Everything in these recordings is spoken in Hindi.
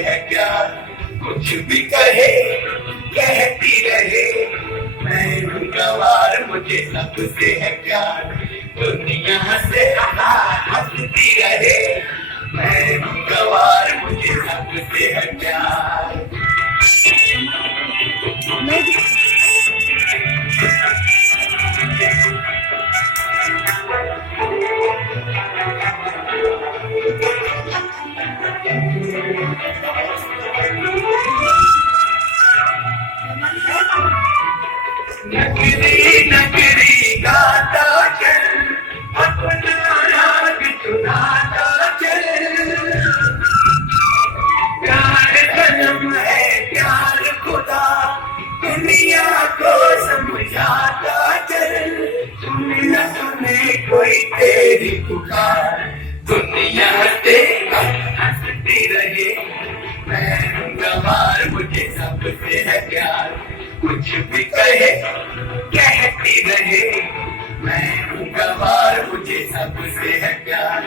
है प्यार, कुछ भी कहे कहती रहे, मैं हूँ गवार मुझे सबसे है प्यार, दुनिया से हंसती रहे, मैं हूँ गवार मुझे सबसे है प्यार। नगरी नगरी गाता चल, अपना राग सुनाता चल, प्यार सनम है प्यार खुदा, दुनिया को समझाता चल, सुन न सुने कोई तेरी पुकार, दुनिया से हंसती रहे, मैं हूँ गवार मुझे सबसे है प्यार, कुछ भी कहे कहती रहे, मैं हूँ गवार मुझे सबसे है प्यार,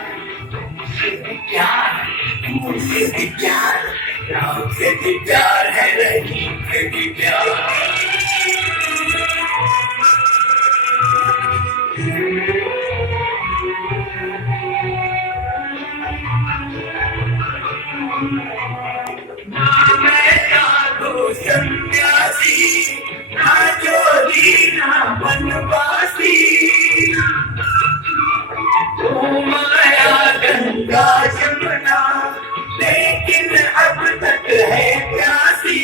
तुमसे भी प्यार, मुझसे भी प्यार, राम से भी प्यार है, रहीम से भी प्यार। ना मैं साधु सन्यासी, ना जोगी ना बनवासी, तू माया गंगा जमुना, लेकिन अब तक है प्यासी,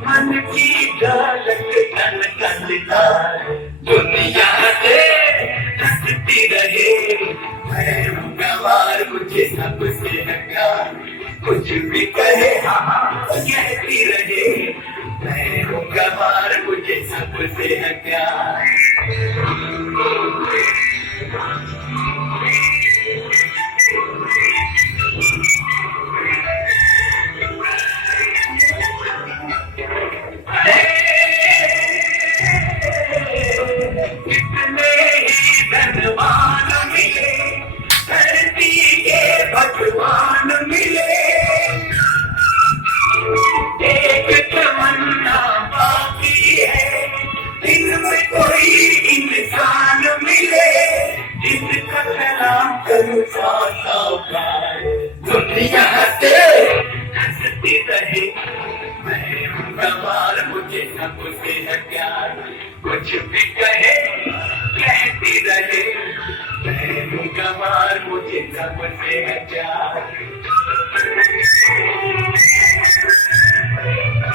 मन की दौलत कन कनता, दुनिया से हंसती रहे, मैं हूँ गवार मुझे सबसे है प्यार, कुछ भी कहे कहती रहे, मैं हूँ गवार मुझे सबसे है प्यार। कितने ही धनवान मिले, धरती के भगवान मिले, एक तमन्ना बाकी है, इनमें कोई इंसान मिले, जिसका सलाम करूँ साकार, दुनिया से हंसती रहे, मैं हूँ गवार मुझे सबसे है प्यार, कुछ भी कहे कहती रहे, मैं हूँ गवार मुझे सबसे है प्यार।